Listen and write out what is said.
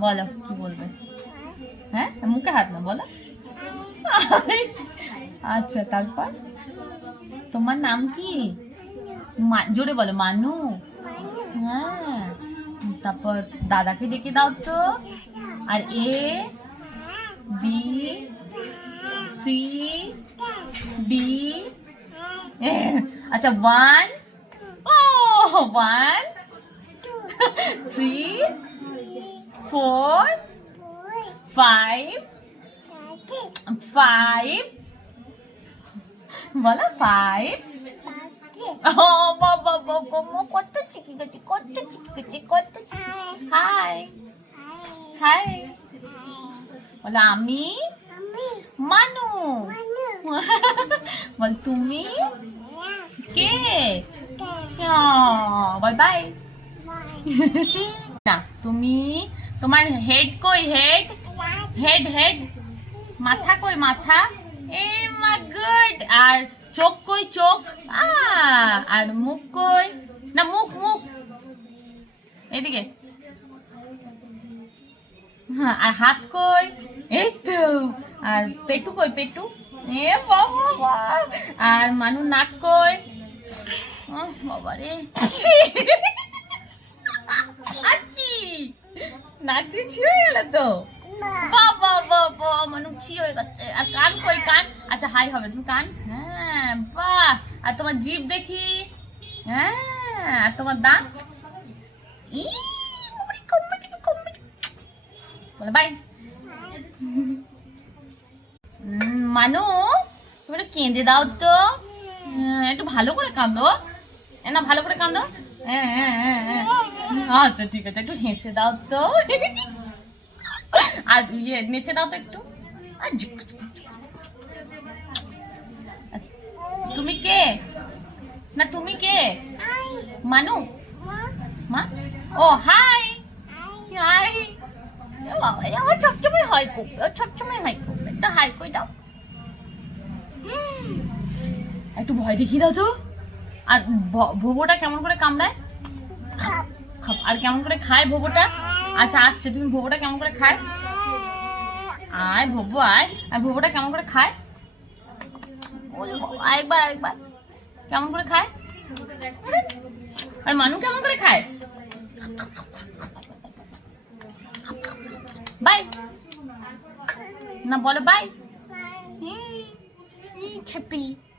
বলো কি বলবে? হ্যাঁ, মুখে হাত না, বলো। আচ্ছা, তারপর তোমার নাম কি? জোরে বলো, মানু। হ্যাঁ, তারপর দাদাকে ডেকে দাও তো। আর এ বি সি ডি। আচ্ছা, 1 ও 1 3 4 5 5 বলো 5। ও বাবা বাবা, কত চিকি গেছি, কত চিকি গেছি, কত চিকি। হাই হাই বলো, আমি মানু। বল তুমি কে? বল বাই। না, তুমি, তোমার হেড কই? হেড হেড হেড মাথা কই? মাথা। এ মা গুড। আর চোখ কই? চোখ। আর মুখ কই? না, মুখ মুখ এদিকে। হ্যাঁ, আর হাত কই? এই তো। আর পেটু কই? পেটু। এ বাবা। আর মানু নাক কই? বাবা রে, নাক দিয়ে ছি হয়ে গেল তো। বাবা বাবা, মানু ছি হয়ে গেছে। আর কান কই? কান। আচ্ছা, হাই হবে, তুমি কান। হ্যাঁ, বাহ। আর তোমার জিভ দেখি। হ্যাঁ, আর তোমার দাঁত। বলো বাই। মানু, তুমি একটু কেঁদে দাও তো। একটু ভালো করে কাঁদো। না, ভালো করে কাঁদো। হ্যাঁ হ্যাঁ হ্যাঁ হ্যাঁ। আচ্ছা, ঠিক আছে, একটু হেসে দাও তো। আর ইয়ে নেচে দাও তো একটু। তুমি কে? না, তুমি কে? মানু মা। ও হাই হাই। ও সবসময় হয় খুব, ও সবসময় হয় খুব। একটা হাই কই দাও। একটু ভয় দেখিয়ে দাও তো। আর ভোবোটা কেমন করে কামড়ায়? আর কেমন করে খায় ভোবোটা? আচ্ছা, আসছে, তুমি ভোবোটা কেমন করে খায়? আয় ভোবো আয়। আর ভোবোটা কেমন করে খায়? আরেকবার আরেকবার। কেমন করে খায়? আর মানু কেমন করে খায়? বাই না, বলো বাই। খেপি।